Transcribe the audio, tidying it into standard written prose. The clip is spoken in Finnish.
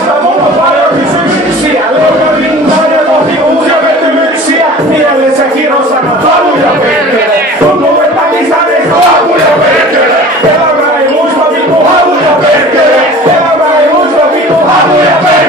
vasta mulla paljon kysymyksiä. Leuka rintaan ja kohti uusia pettymyksiä. Mielessä kirosana haluja perkele. Tuntuu, että kisaneista hakuja perkele. Elämä ei muista vittu haluja perkele. Elämä ei muista vittu haluja perkele.